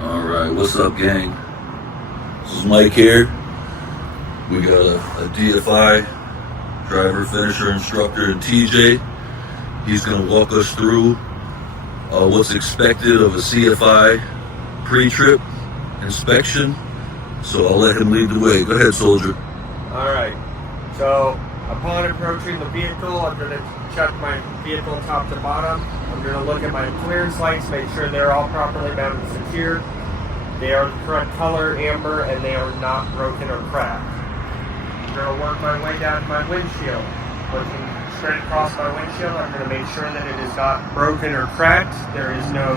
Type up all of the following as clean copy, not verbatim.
Alright, what's up, gang? This is Mike here. We got a DFI driver, finisher, instructor, and TJ. He's going to walk us through what's expected of a CFI Pretrip inspection. So I'll let him lead the way. Go ahead, soldier. Alright, so upon approaching the vehicle, I'm going to check my vehicle top to bottom. I'm going to look at my clearance lights, make sure they're all properly mounted and secured. They are the correct color, amber, and they are not broken or cracked. I'm going to work my way down to my windshield. Looking straight across my windshield, I'm going to make sure that it is not broken or cracked. There is no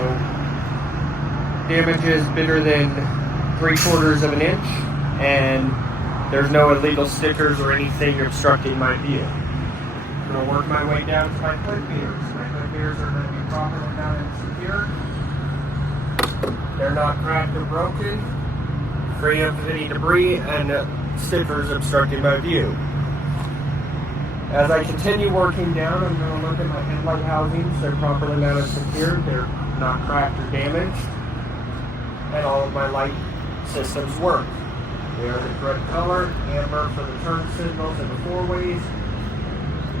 damages bigger than 3/4 of an inch, and there's no illegal stickers or anything obstructing my view. I'm going to work my way down to my clip mirrors. My clip mirrors are going to be properly mounted and secured. They're not cracked or broken, free of any debris and stickers obstructing my view. As I continue working down, I'm going to look at my headlight housings. They're properly mounted and secured. They're not cracked or damaged. And all of my light systems work. They are the correct color, amber for the turn signals and the four-ways,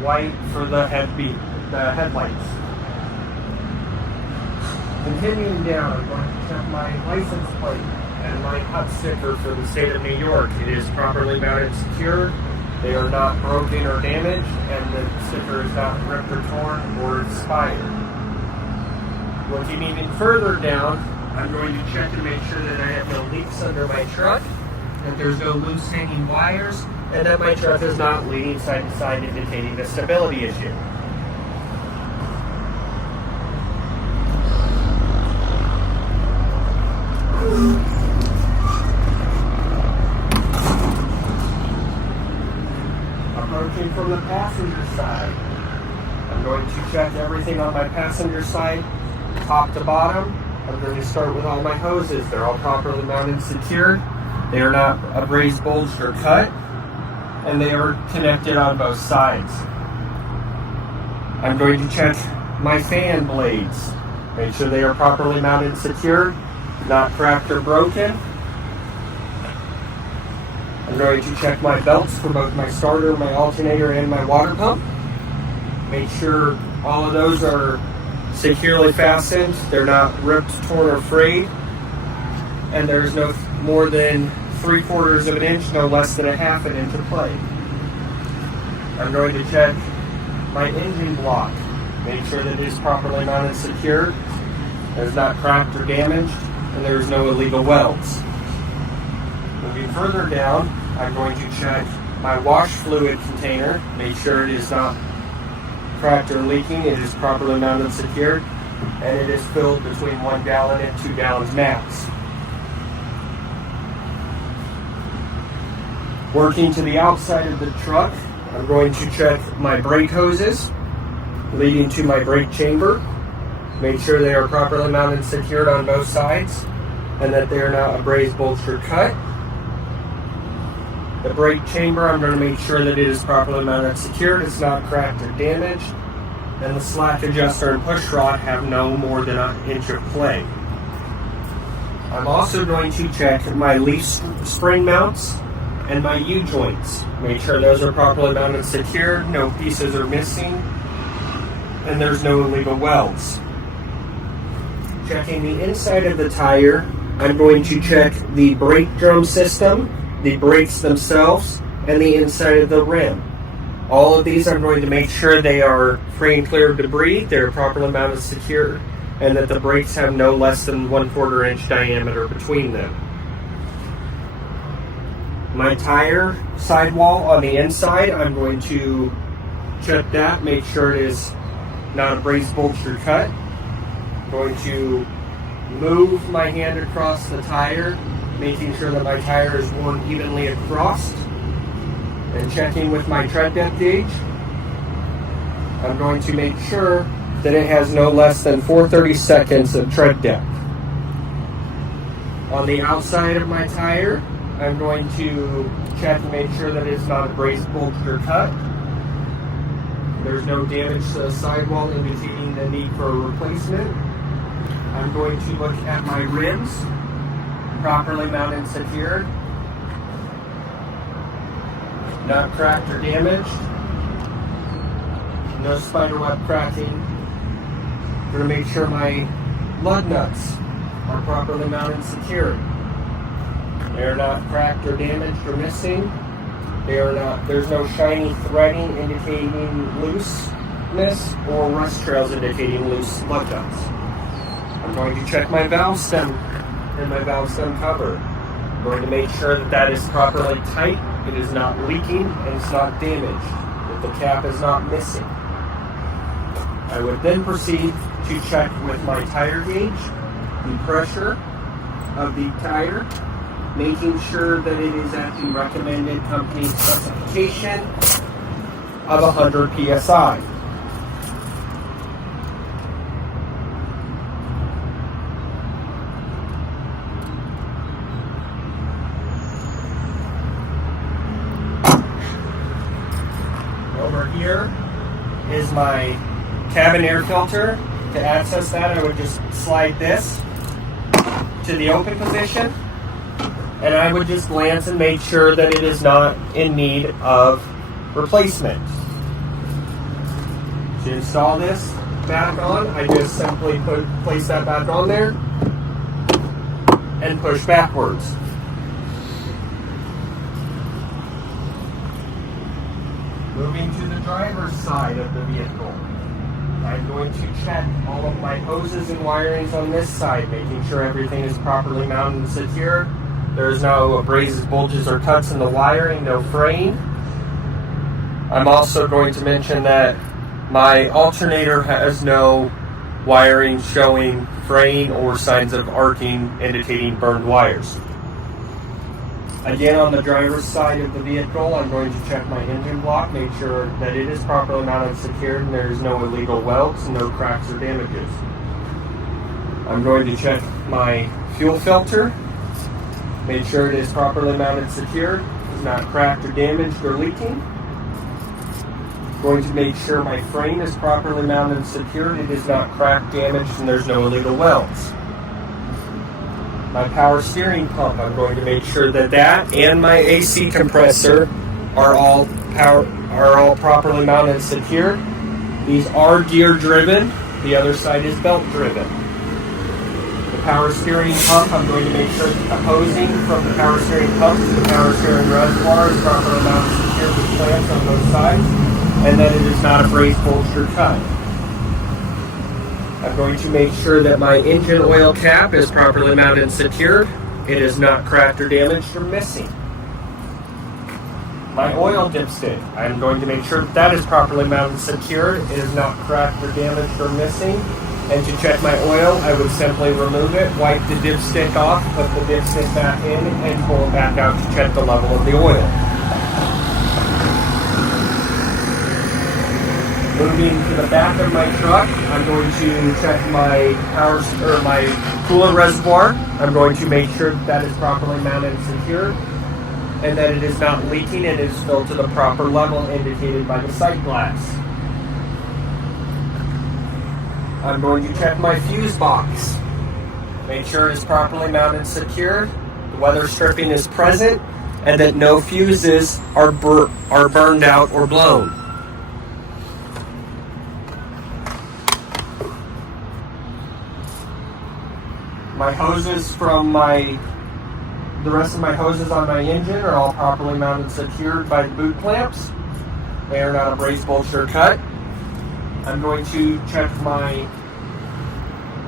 white for the headlights. Continuing down, I'm going to check my license plate and my HUD sticker for the state of New York. It is properly mounted and secured. They are not broken or damaged, and the sticker is not ripped or torn or expired. Looking even further down, I'm going to check and make sure that I have no leaks under my truck, that there's no loose hanging wires, and that my truck is not leaning side to side, indicating a stability issue. Approaching from the passenger side, I'm going to check everything on my passenger side, top to bottom. I'm going to start with all my hoses. They're all properly mounted and secured. They are not abrased, bulged, or cut, and they are connected on both sides. I'm going to check my fan blades. Make sure they are properly mounted and secured, not cracked or broken. I'm going to check my belts for both my starter, my alternator, and my water pump. Make sure all of those are securely fastened. They're not ripped, torn, or frayed. And there's no more than 3/4 of an inch, no less than 1/2 inch of play. I'm going to check my engine block. Make sure that it is properly mounted and secured. It's not cracked or damaged, and there's no illegal welds. Moving further down, I'm going to check my wash fluid container. Make sure it is not cracked or leaking. It is properly mounted and secured, and it is filled between 1 gallon and 2 gallons max. Working to the outside of the truck, I'm going to check my brake hoses leading to my brake chamber. Make sure they are properly mounted and secured on both sides, and that they are not abrased, bulged, or cut. The brake chamber, I'm going to make sure that it is properly mounted and secured. It's not cracked or damaged. And the slack adjuster and push rod have no more than 1 inch of play. I'm also going to check my leaf spring mounts and my U-joints. Make sure those are properly mounted and secured, no pieces are missing, and there's no illegal welds. Checking the inside of the tire, I'm going to check the brake drum system, the brakes themselves, and the inside of the rim. All of these I'm going to make sure they are free and clear of debris, they're properly mounted and secured, and that the brakes have no less than 1/4 inch diameter between them. My tire sidewall on the inside, I'm going to check that, make sure it is not abrased, bulged, or cut. I'm going to move my hand across the tire, making sure that my tire is worn evenly across, and checking with my tread depth gauge. I'm going to make sure that it has no less than 4/32 of tread depth. On the outside of my tire, I'm going to check and make sure that it's not abrased, bulged, or cut. There's no damage to the sidewall indicating the need for a replacement. I'm going to look at my rims. properly mounted and secured, not cracked or damaged, no spider web cracking. I'm going to make sure my lug nuts are properly mounted and secured. They are not cracked or damaged or missing. There's no shiny threading indicating looseness or rust trails indicating loose lug nuts. I'm going to check my valve stem and my valve stem cover. I'm going to make sure that that is properly tight, it is not leaking, and it's not damaged, that the cap is not missing. I would then proceed to check with my tire gauge the pressure of the tire, making sure that it is at the recommended company specification of 100 psi. Over here is my cabin air filter. To access that, I would just slide this to the open position, and I would just glance and make sure that it is not in need of replacement. To install this back on, I just simply place that back on there and push backwards. Moving to the driver's side of the vehicle, I'm going to check all of my hoses and wirings on this side, making sure everything is properly mounted and secure. There's no abrasives, bulges, or cuts in the wiring, no fraying. I'm also going to mention that my alternator has no wiring showing fraying or signs of arcing indicating burned wires. Again, on the driver's side of the vehicle, I'm going to check my engine block, make sure that it is properly mounted and secured and there is no illegal welds, no cracks or damages. I'm going to check my fuel filter, make sure it is properly mounted and secured, is not cracked or damaged or leaking. Going to make sure my frame is properly mounted and secured, it is not cracked, damaged, and there's no illegal welds. My power steering pump, I'm going to make sure that that and my AC compressor are all properly mounted and secured. These are gear driven, the other side is belt driven. The power steering pump, I'm going to make sure that the hosing from the power steering pump to the power steering reservoir is properly mounted and secured with clamps on both sides, and that it is not a brace, bulged, or cut. I'm going to make sure that my engine oil cap is properly mounted and secured. It is not cracked or damaged or missing. My oil dipstick, I'm going to make sure that that is properly mounted and secured. It is not cracked or damaged or missing. And to check my oil, I would simply remove it, wipe the dipstick off, put the dipstick back in, and pull it back out to check the level of the oil. Moving to the back of my truck, I'm going to check my my coolant reservoir. I'm going to make sure that is properly mounted and secured, and that it is not leaking and is filled to the proper level indicated by the sight glass. I'm going to check my fuse box. Make sure it is properly mounted and secured, the weather stripping is present, and that no fuses are burned out or blown. My hoses from the rest of my hoses on my engine are all properly mounted and secured by the boot clamps. They are not abrased, bulged, or cut. I'm going to check my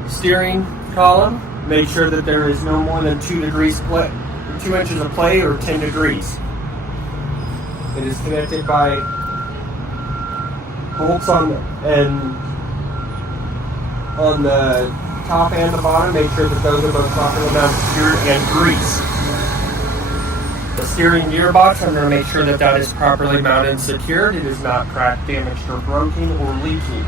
steering column, make sure that there is no more than 2 inches of play or 10 degrees. It is connected by bolts on the top and the bottom. Make sure that those are both properly mounted, secured, and greased. The steering gearbox, I'm going to make sure that that is properly mounted and secured. It is not cracked, damaged, or broken, or leaking.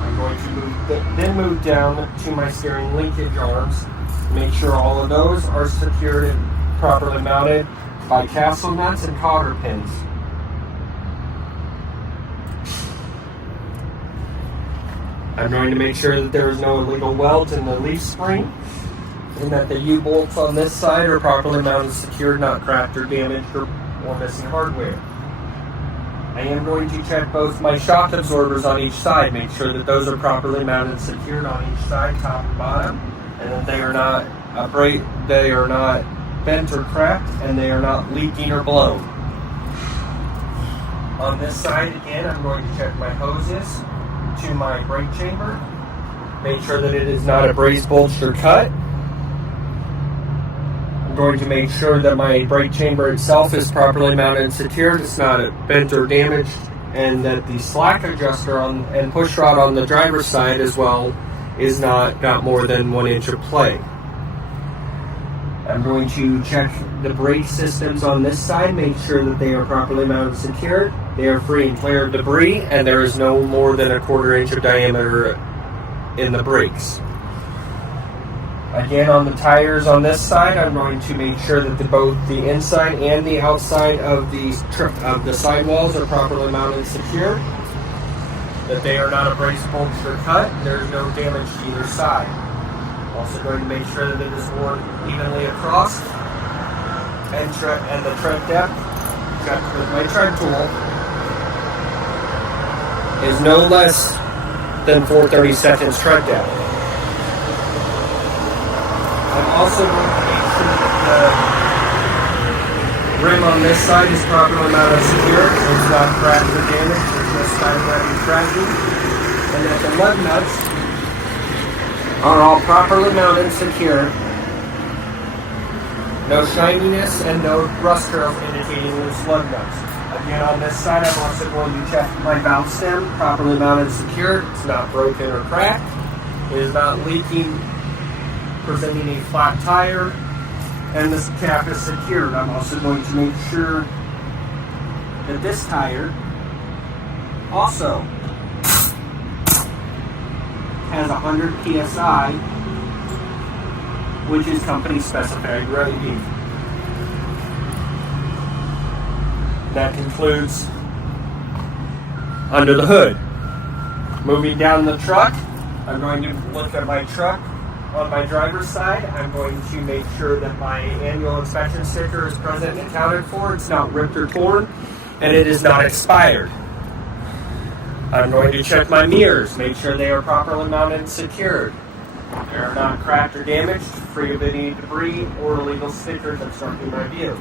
I'm going to move down to my steering linkage arms. Make sure all of those are secured and properly mounted by castle nuts and cotter pins. I'm going to make sure that there is no illegal welds in the leaf spring. and that the U-bolts on this side are properly mounted, secured, not cracked or damaged or missing hardware. I am going to check both my shock absorbers on each side, make sure that those are properly mounted and secured on each side, top and bottom, and that they are not bent or cracked, and they are not leaking or blown. On this side, again, I'm going to check my hoses to my brake chamber, make sure that it is not abrased, bulged, or cut. I'm going to make sure that my brake chamber itself is properly mounted and secured, it's not bent or damaged, and that the slack adjuster and push rod on the driver's side as well is not got more than 1 inch of play. I'm going to check the brake systems on this side, make sure that they are properly mounted and secured, they are free and clear of debris, and there is no more than 1/4 inch of diameter in the brakes. Again, on the tires on this side, I'm going to make sure that both the inside and the outside of the sidewalls are properly mounted and secured, that they are not abrased, bulged, or cut, there's no damage to either side. Also going to make sure that it is worn evenly across, and the tread depth, checked with my tread tool, is no less than 4/32 tread depth. I'm also going to make sure that the rim on this side is properly mounted and secure, so it's not cracked or damaged, there's no spider-web cracking, and that the lug nuts are all properly mounted and secure. No shininess and no rust curls indicating loose lug nuts. Again, on this side, I'm also going to check my valve stem, properly mounted and secured. It's not broken or cracked. It is not leaking, presenting a flat tire, and this cap is secured. I'm also going to make sure that this tire also has 100 psi, which is company specified rating. That concludes under the hood. Moving down the truck, I'm going to look at my truck on my driver's side. I'm going to make sure that my annual inspection sticker is present and accounted for. It's not ripped or torn, and it is not expired. I'm going to check my mirrors, make sure they are properly mounted and secured. They are not cracked or damaged, free of any debris or illegal stickers obstructing my view.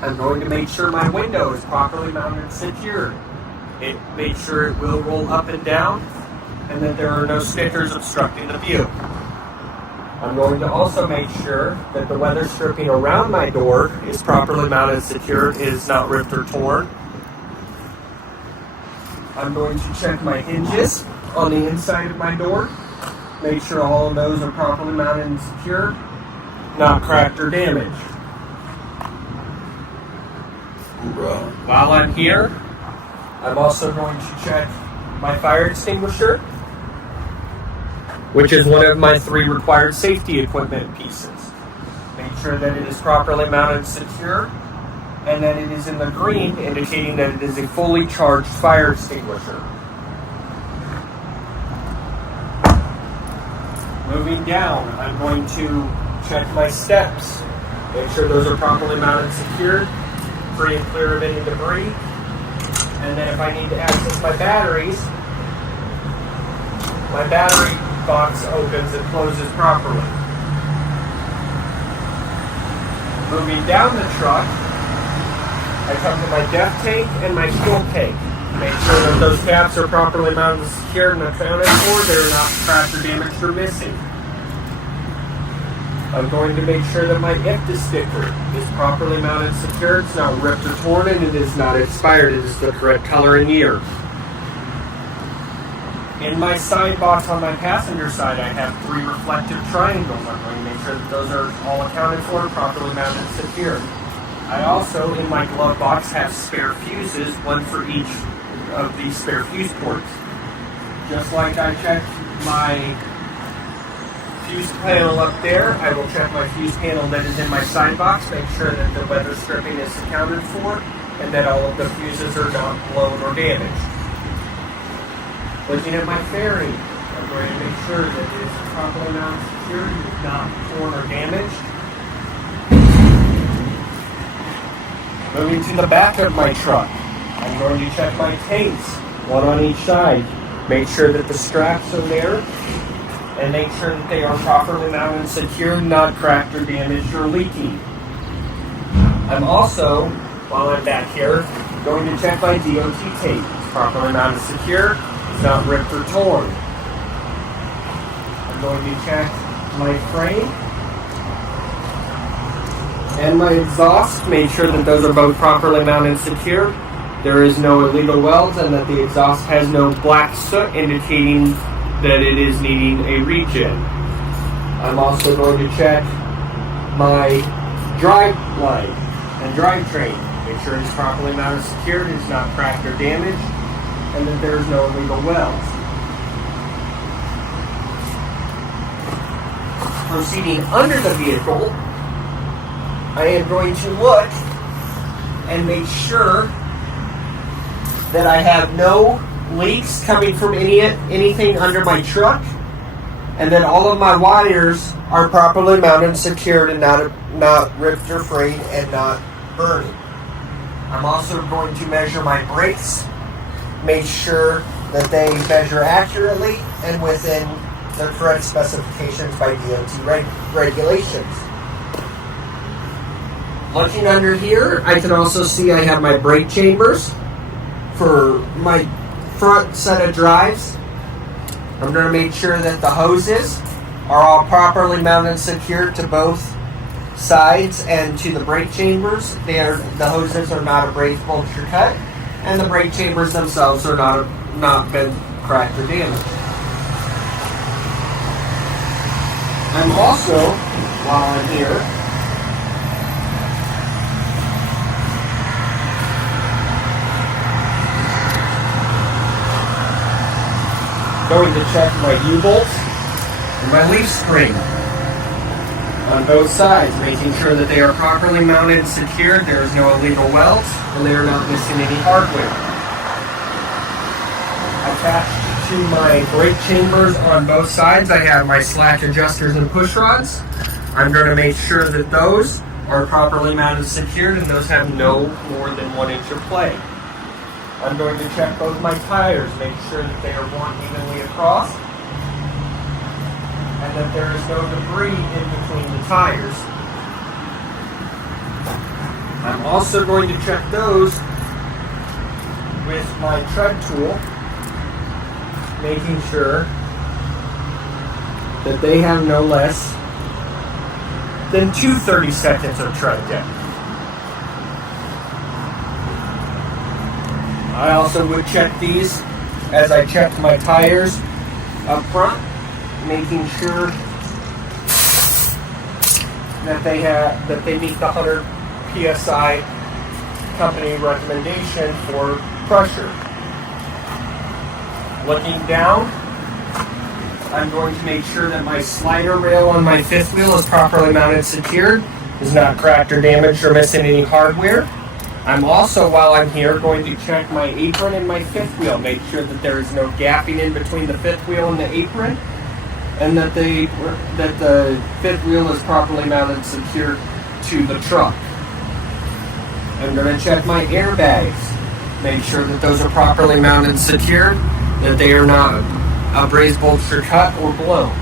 I'm going to make sure my window is properly mounted and secured. Make sure it will roll up and down, and that there are no stickers obstructing the view. I'm going to also make sure that the weather stripping around my door is properly mounted and secured, it is not ripped or torn. I'm going to check my hinges on the inside of my door, make sure all of those are properly mounted and secure, not cracked or damaged. While I'm here, I'm also going to check my fire extinguisher, which is one of my 3 required safety equipment pieces. Make sure that it is properly mounted and secure, and that it is in the green, indicating that it is a fully charged fire extinguisher. Moving down, I'm going to check my steps. Make sure those are properly mounted and secured, free and clear of any debris. And then if I need to access my batteries, my battery box opens and closes properly. Moving down the truck, I come to my def tank and my fuel tank. Make sure that those caps are properly mounted and secured and accounted for. They're not cracked or damaged or missing. I'm going to make sure that my IFTA sticker is properly mounted and secured. It's not ripped or torn, and it is not expired. It is the correct color and year. In my side box on my passenger side, I have 3 reflective triangles. I'm going to make sure that those are all accounted for, properly mounted and secured. I also, in my glove box, have spare fuses, 1 for each of these spare fuse ports. Just like I checked my fuse panel up there, I will check my fuse panel that is in my side box, make sure that the weather stripping is accounted for, and that all of the fuses are not blown or damaged. Looking at my fairing, I'm going to make sure that it is properly mounted secured, it's not torn or damaged. Moving to the back of my truck, I'm going to check my tanks, one on each side. Make sure that the straps are there, and make sure that they are properly mounted and secured, not cracked or damaged or leaking. I'm also, while I'm back here, going to check my DOT tape. It's properly mounted and secure, it's not ripped or torn. I'm going to check my frame and my exhaust, make sure that those are both properly mounted and secure. There is no illegal welds and that the exhaust has no black soot indicating that it is needing a regen. I'm also going to check my drive line and drivetrain. Make sure it's properly mounted and secured, it's not cracked or damaged, and that there is no illegal welds. Proceeding under the vehicle, I am going to look and make sure that I have no leaks coming from anything under my truck, and that all of my wires are properly mounted and secured and not ripped or frayed and not burning. I'm also going to measure my brakes, make sure that they measure accurately and within the correct specifications by DOT regulations. Looking under here, I can also see I have my brake chambers for my front set of drives. I'm going to make sure that the hoses are all properly mounted and secured to both sides and to the brake chambers. The hoses are not abrased, punctured, cut, and the brake chambers themselves are not been cracked or damaged. I'm also, while I'm here, going to check my U-bolts and my leaf spring on both sides, making sure that they are properly mounted and secured, there is no illegal welds, and they are not missing any hardware. Attached to my brake chambers on both sides, I have my slack adjusters and push rods. I'm going to make sure that those are properly mounted and secured, and those have no more than 1 inch of play. I'm going to check both my tires, make sure that they are worn evenly across, and that there is no debris in between the tires. I'm also going to check those with my tread tool, making sure that they have no less than 2 30-seconds of tread depth. I also would check these as I checked my tires up front, making sure that they meet the 100 psi company recommendation for pressure. Looking down, I'm going to make sure that my slider rail on my fifth wheel is properly mounted and secured, is not cracked or damaged or missing any hardware. I'm also, while I'm here, going to check my apron and my fifth wheel, make sure that there is no gapping in between the fifth wheel and the apron, and that the fifth wheel is properly mounted and secured to the truck. I'm going to check my airbags, make sure that those are properly mounted and secured, that they are not abrased, bolted, or cut, or blown.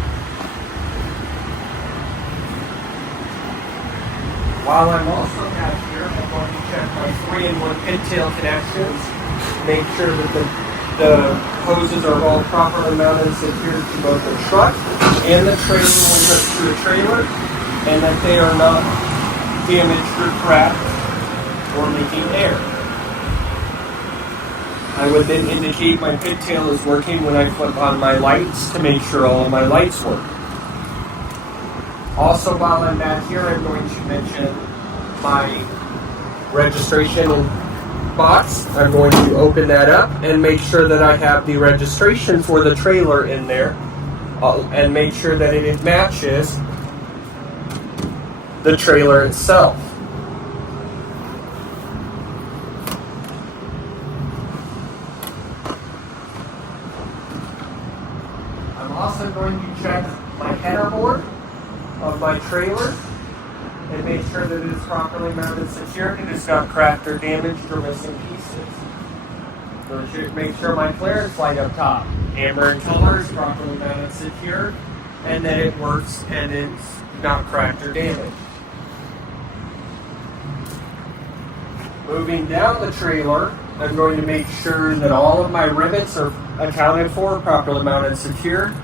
While I'm also out here, I'm going to check my 3-in-1 pintail connections, make sure that the hoses are all properly mounted and secured to both the truck and the trailer when it goes to the trailer, and that they are not damaged or cracked or leaking air. I would then indicate my pintail is working when I flip on my lights to make sure all of my lights work. Also, while I'm back here, I'm going to mention my registration box. I'm going to open that up and make sure that I have the registration for the trailer in there, and make sure that it matches the trailer itself. I'm also going to check my header board of my trailer and make sure that it is properly mounted, secured, and it's not cracked or damaged or missing pieces. So I should make sure my clearance light up top, amber in color, is properly mounted, secured, and that it works and it's not cracked or damaged. Moving down the trailer, I'm going to make sure that all of my rivets are accounted for, properly mounted, secured,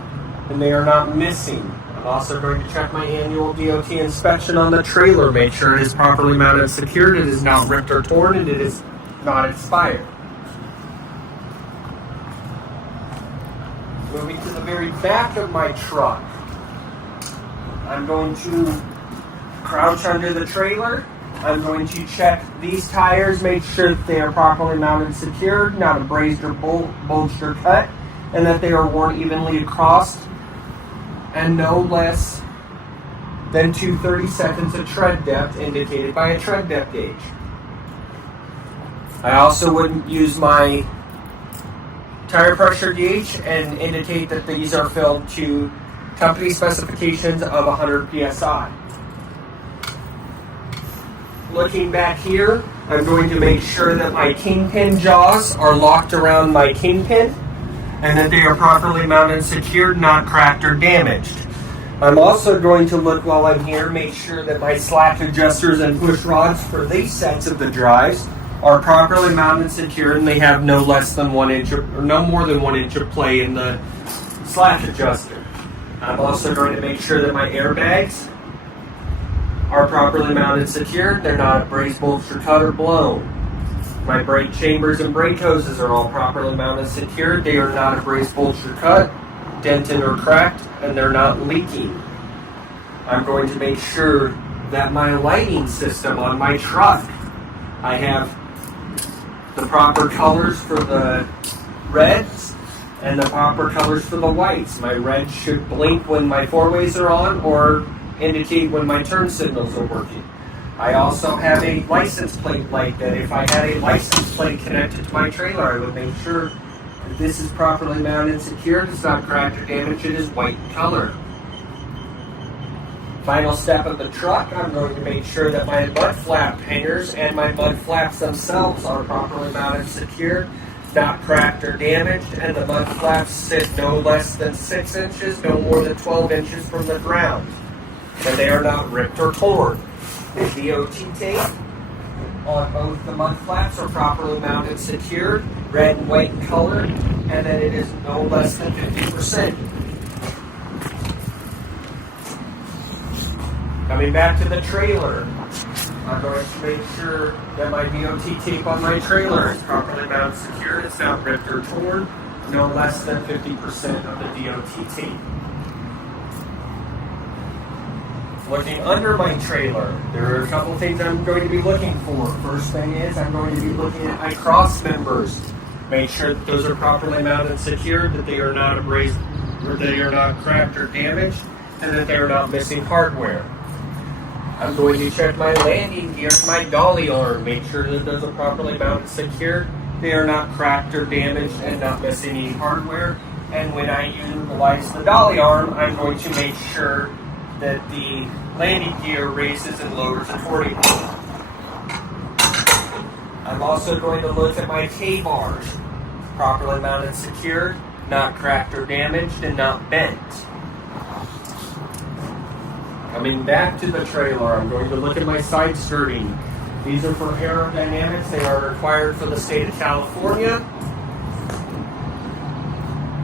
and they are not missing. I'm also going to check my annual DOT inspection on the trailer, make sure it is properly mounted, secured, it is not ripped or torn, and it is not expired. Moving to the very back of my truck, I'm going to crouch under the trailer. I'm going to check these tires, make sure that they are properly mounted, secured, not abrased or bulged or cut, and that they are worn evenly across and no less than 2/32 of tread depth indicated by a tread depth gauge. I also would use my tire pressure gauge and indicate that these are filled to company specifications of 100 psi. Looking back here, I'm going to make sure that my kingpin jaws are locked around my kingpin and that they are properly mounted, secured, not cracked or damaged. I'm also going to look while I'm here, make sure that my slack adjusters and push rods for these sets of the drives are properly mounted, secured, and they have no less than 1 inch or no more than 1 inch of play in the slack adjuster. I'm also going to make sure that my airbags are properly mounted, secured. They're not abrased, bulged, or cut or blown. My brake chambers and brake hoses are all properly mounted, secured. They are not abrased, bulged, or cut, dented, or cracked, and they're not leaking. I'm going to make sure that my lighting system on my truck, I have the proper colors for the reds and the proper colors for the whites. My red should blink when my four-ways are on or indicate when my turn signals are working. I also have a license plate light that if I had a license plate connected to my trailer, I would make sure that this is properly mounted and secured, it's not cracked or damaged, it is white in color. Final step of the truck, I'm going to make sure that my mud flap hangers and my mud flaps themselves are properly mounted and secured, not cracked or damaged, and the mud flaps sit no less than 6 inches, no more than 12 inches from the ground, and they are not ripped or torn. The DOT tape on both the mud flaps are properly mounted, secured, red and white in color, and that it is no less than 50%. Coming back to the trailer, I'm going to make sure that my DOT tape on my trailer is properly mounted, secured, it's not ripped or torn, no less than 50% of the DOT tape. Looking under my trailer, there are a couple things I'm going to be looking for. First thing is I'm going to be looking at my cross members. Make sure that those are properly mounted and secured, that they are not abrased, or they are not cracked or damaged, and that they are not missing hardware. I'm going to check my landing gear, my dolly arm, make sure that those are properly mounted and secured, they are not cracked or damaged, and not missing any hardware. And when I utilize the dolly arm, I'm going to make sure that the landing gear raises and lowers accordingly. I'm also going to look at my K-bars, properly mounted and secured, not cracked or damaged, and not bent. Coming back to the trailer, I'm going to look at my side skirting. These are for aerodynamics. They are required for the state of California.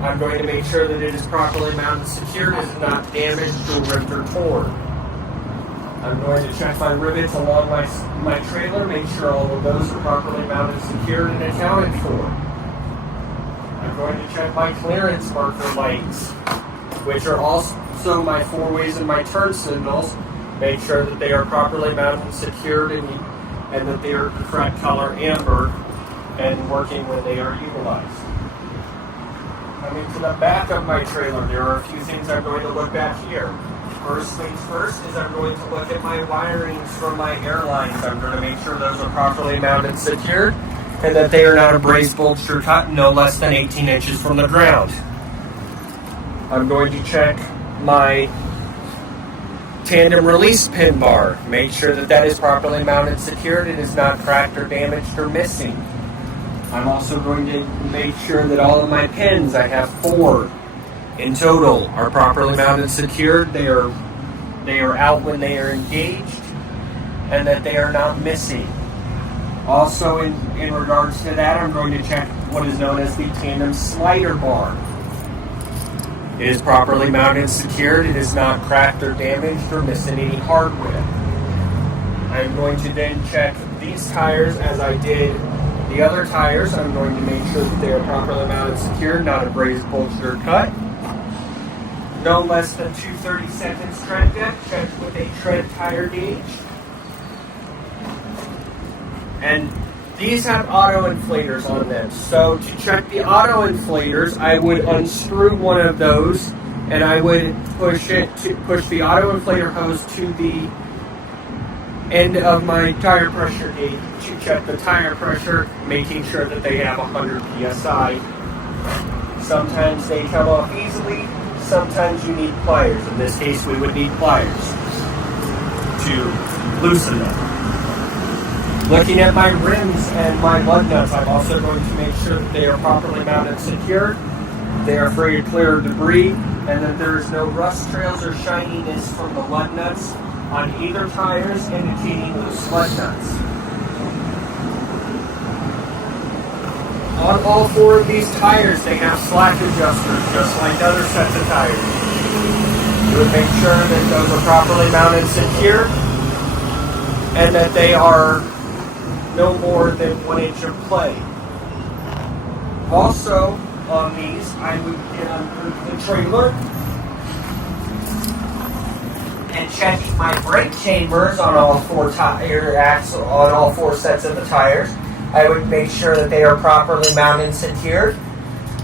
I'm going to make sure that it is properly mounted and secured, it is not damaged or ripped or torn. I'm going to check my rivets along my trailer, make sure all of those are properly mounted and secured and accounted for. I'm going to check my clearance marker lights, which are also my four-ways and my turn signals. Make sure that they are properly mounted and secured and that they are the correct color amber and working when they are utilized. Coming to the back of my trailer, there are a few things I'm going to look back here. First things first is I'm going to look at my wirings from my airlines. I'm going to make sure those are properly mounted and secured and that they are not abrased, bulged, or cut no less than 18 inches from the ground. I'm going to check my tandem release pin bar. Make sure that that is properly mounted and secured. It is not cracked or damaged or missing. I'm also going to make sure that all of my pins, I have 4 in total, are properly mounted and secured. They are out when they are engaged, and that they are not missing. Also, in regards to that, I'm going to check what is known as the tandem slider bar. It is properly mounted and secured. It is not cracked or damaged or missing any hardware. I'm going to then check these tires as I did the other tires. I'm going to make sure that they are properly mounted and secured, not abrased, bulged, or cut. No less than 2/32 tread depth, checked with a tread tire gauge. And these have auto inflators on them. So to check the auto inflators, I would unscrew one of those and I would push the auto inflator hose to the end of my tire pressure gauge to check the tire pressure, making sure that they have 100 psi. Sometimes they come off easily, sometimes you need pliers. In this case, we would need pliers to loosen them. Looking at my rims and my lug nuts, I'm also going to make sure that they are properly mounted and secured, they are free to clear debris, and that there is no rust trails or shininess from the lug nuts on either tires, indicating loose lug nuts. On all 4 of these tires, they have slack adjusters, just like other sets of tires. You would make sure that those are properly mounted and secured, and that they are no more than 1 inch of play. Also, on these, I would get under the trailer and check my brake chambers on all 4 tire axles, on all 4 sets of the tires. I would make sure that they are properly mounted and secured.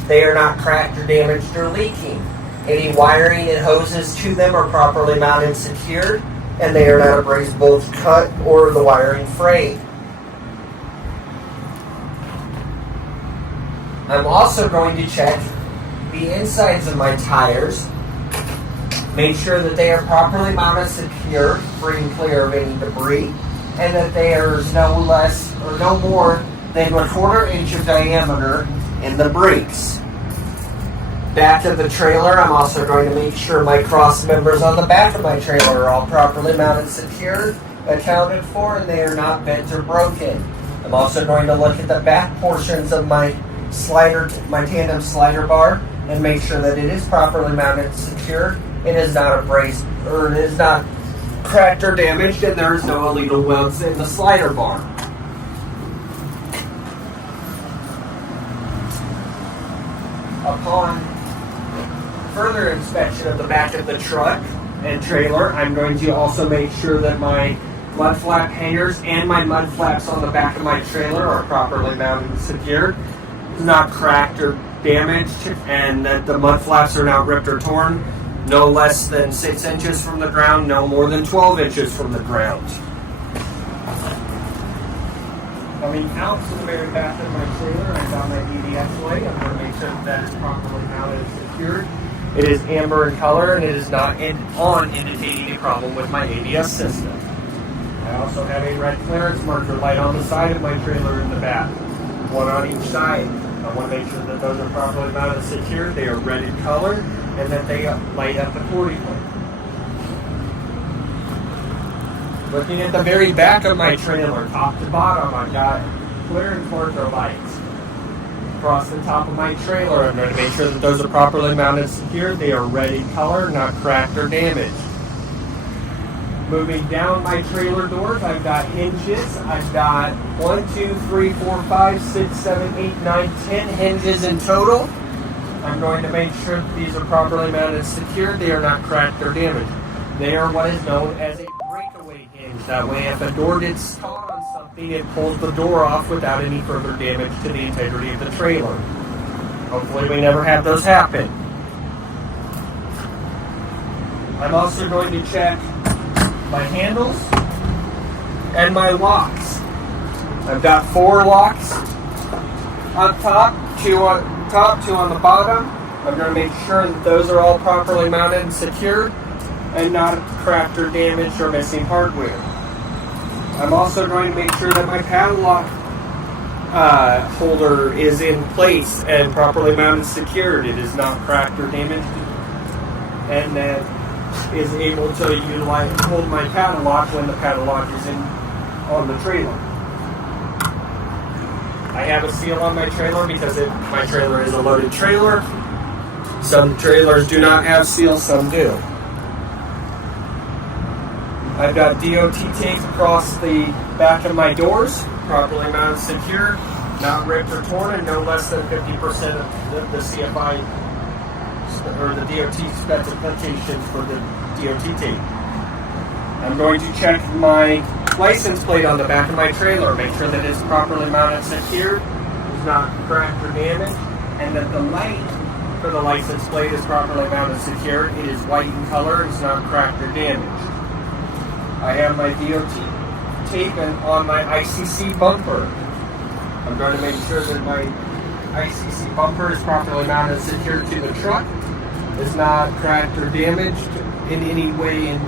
They are not cracked or damaged or leaking. Any wiring and hoses to them are properly mounted and secured, and they are not abrased, bulged, cut, or the wiring frayed. I'm also going to check the insides of my tires, make sure that they are properly mounted and secure, free and clear of any debris, and that there's no less or no more than 1/4 inch of diameter in the brakes. Back of the trailer, I'm also going to make sure my cross members on the back of my trailer are all properly mounted and secured, accounted for, and they are not bent or broken. I'm also going to look at the back portions of my tandem slider bar and make sure that it is properly mounted and secured. It is not abrased, or it is not cracked or damaged, and there is no illegal welds in the slider bar. Upon further inspection of the back of the truck and trailer, I'm going to also make sure that my mud flap hangers and my mud flaps on the back of my trailer are properly mounted and secured, not cracked or damaged, and that the mud flaps are not ripped or torn, no less than 6 inches from the ground, no more than 12 inches from the ground. Coming out to the very back of my trailer, I've got my EDS light. I'm going to make sure that is properly mounted and secured. It is amber in color, and it is not indicating a problem with my ABS system. I also have a red clearance marker light on the side of my trailer in the back, 1 on each side. I want to make sure that those are properly mounted and secured, they are red in color, and that they light up accordingly. Looking at the very back of my trailer, top to bottom, I've got clearance marker lights. Across the top of my trailer, I'm going to make sure that those are properly mounted and secured. They are red in color, not cracked or damaged. Moving down my trailer doors, I've got hinges. I've got 1, 2, 3, 4, 5, 6, 7, 8, 9, 10 hinges in total. I'm going to make sure that these are properly mounted and secured. They are not cracked or damaged. They are what is known as a breakaway hinge. That way, if a door gets caught on something, it pulls the door off without any further damage to the integrity of the trailer. Hopefully, we never have those happen. I'm also going to check my handles and my locks. I've got 4 locks on top, 2 on top, 2 on the bottom. I'm going to make sure that those are all properly mounted and secured. and not cracked or damaged or missing hardware. I'm also going to make sure that my padlock holder is in place and properly mounted, secured. It is not cracked or damaged, and that is able to hold my padlock when the padlock is on the trailer. I have a seal on my trailer because my trailer is a loaded trailer. Some trailers do not have seals, some do. I've got DOT tape across the back of my doors, properly mounted, secure, not ripped or torn, and no less than 50% of the CFI or the DOT specifications for the DOT tape. I'm going to check my license plate on the back of my trailer, make sure that it's properly mounted, secured, is not cracked or damaged, and that the light for the license plate is properly mounted, secured. It is white in color, it's not cracked or damaged. I have my DOT tape on my ICC bumper. I'm going to make sure that my ICC bumper is properly mounted, secured to the truck. It's not cracked or damaged in any way, and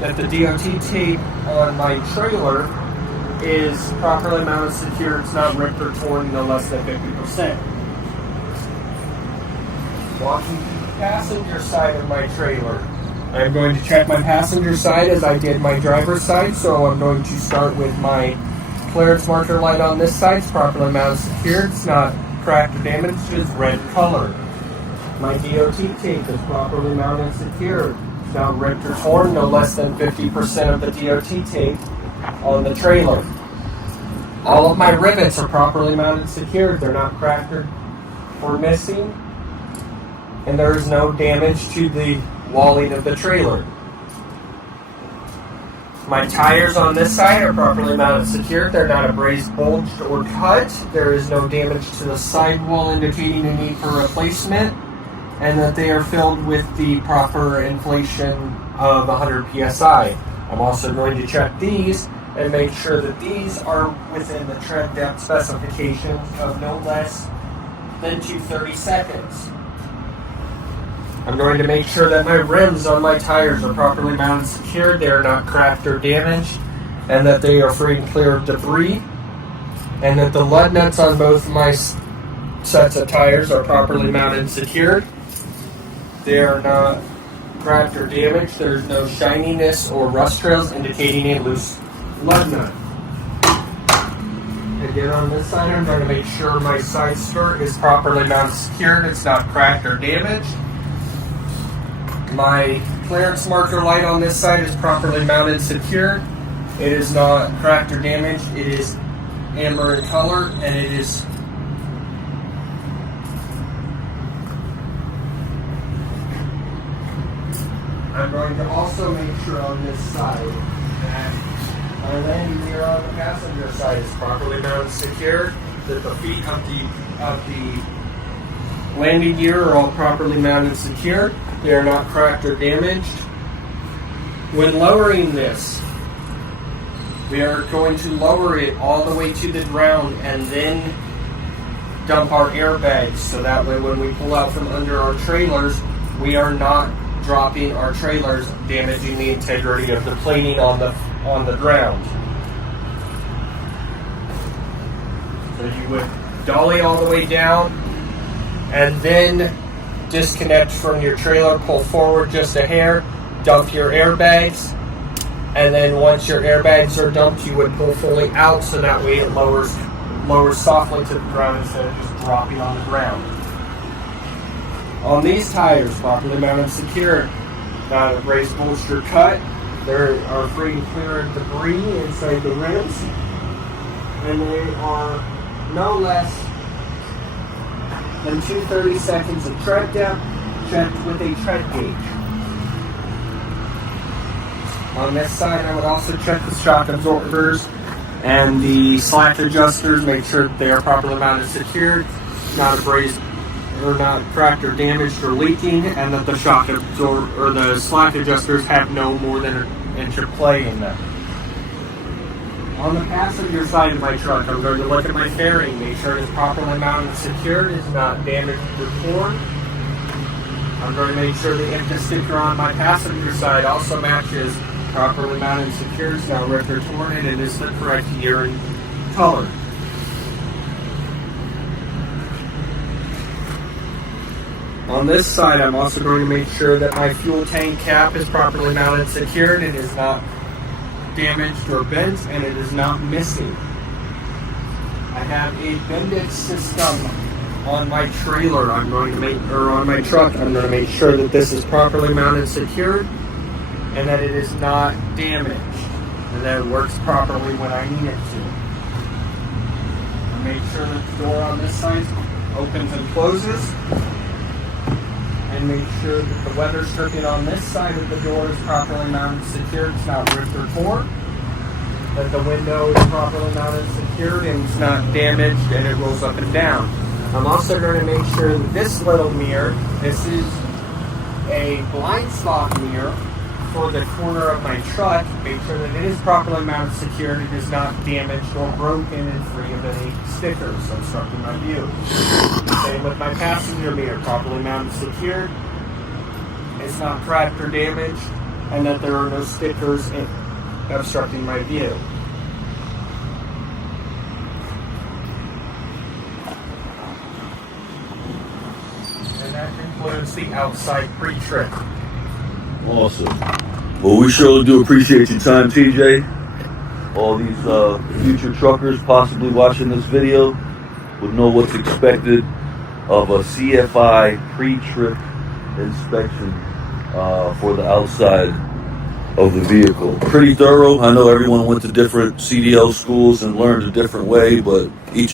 that the DOT tape on my trailer is properly mounted, secure. It's not ripped or torn, no less than 50%. Walking to the passenger side of my trailer, I'm going to check my passenger side as I did my driver's side. So I'm going to start with my clearance marker light on this side. It's properly mounted, secured. It's not cracked or damaged. It's red color. My DOT tape is properly mounted, secured. It's not ripped or torn. No less than 50% of the DOT tape on the trailer. All of my rivets are properly mounted, secured. They're not cracked or missing, and there is no damage to the walling of the trailer. My tires on this side are properly mounted, secured. They're not abrased, bulged, or cut. There is no damage to the sidewall, indicating a need for replacement, and that they are filled with the proper inflation of 100 psi. I'm also going to check these and make sure that these are within the tread depth specifications of no less than 230 seconds. I'm going to make sure that my rims on my tires are properly mounted, secured, they are not cracked or damaged, and that they are free and clear of debris, and that the lug nuts on both of my sets of tires are properly mounted and secured. They are not cracked or damaged. There's no shininess or rust trails indicating a loose lug nut. Again, on this side, I'm going to make sure my side skirt is properly mounted, secured. It's not cracked or damaged. My clearance marker light on this side is properly mounted, secured. It is not cracked or damaged. It is amber in color, and it is I'm going to also make sure on this side that my landing gear on the passenger side is properly mounted, secured. That the feet of the landing gear are all properly mounted, secured. They are not cracked or damaged. When lowering this, we are going to lower it all the way to the ground and then dump our airbags, so that way when we pull out from under our trailers, we are not dropping our trailers, damaging the integrity of the plating on the ground. So you would dolly all the way down and then disconnect from your trailer, pull forward just a hair, dump your airbags, and then once your airbags are dumped, you would pull fully out, so that way it lowers softly to the ground instead of just dropping on the ground. On these tires, properly mounted, secured, not abrased, bulged, or cut. They are free and clear of debris inside the rims, and they are no less than 230 seconds of tread depth, checked with a tread gauge. On this side, I would also check the shock absorbers and the slack adjusters, make sure that they are properly mounted, secured, not abrased or not cracked or damaged or leaking, and that the shock absorber or the slack adjusters have no more than an inch of play in them. On the passenger side of my truck, I'm going to look at my fairing, make sure it is properly mounted and secured, it's not damaged or torn. I'm going to make sure the IMCA sticker on my passenger side also matches properly mounted and secured. It's not ripped or torn, and it is the correct year and color. On this side, I'm also going to make sure that my fuel tank cap is properly mounted and secured. It is not damaged or bent, and it is not missing. I have a Bendix system on my trailer. On my truck. I'm going to make sure that this is properly mounted and secured, and that it is not damaged, and that it works properly when I need it to. I make sure that the door on this side opens and closes, and make sure that the weather stripping on this side of the door is properly mounted and secured. It's not ripped or torn. That the window is properly mounted and secured and it's not damaged and it rolls up and down. I'm also going to make sure that this little mirror, this is a blind spot mirror for the corner of my truck. Make sure that it is properly mounted and secured. It is not damaged or broken and free of any stickers obstructing my view. Same with my passenger mirror, properly mounted and secured. It's not cracked or damaged, and that there are no stickers obstructing my view. And that concludes the outside pre-trip. Awesome. Well, we surely do appreciate your time, TJ. All these future truckers possibly watching this video would know what's expected of a CFI pre-trip inspection for the outside of the vehicle. Pretty thorough. I know everyone went to different CDL schools and learned a different way, but each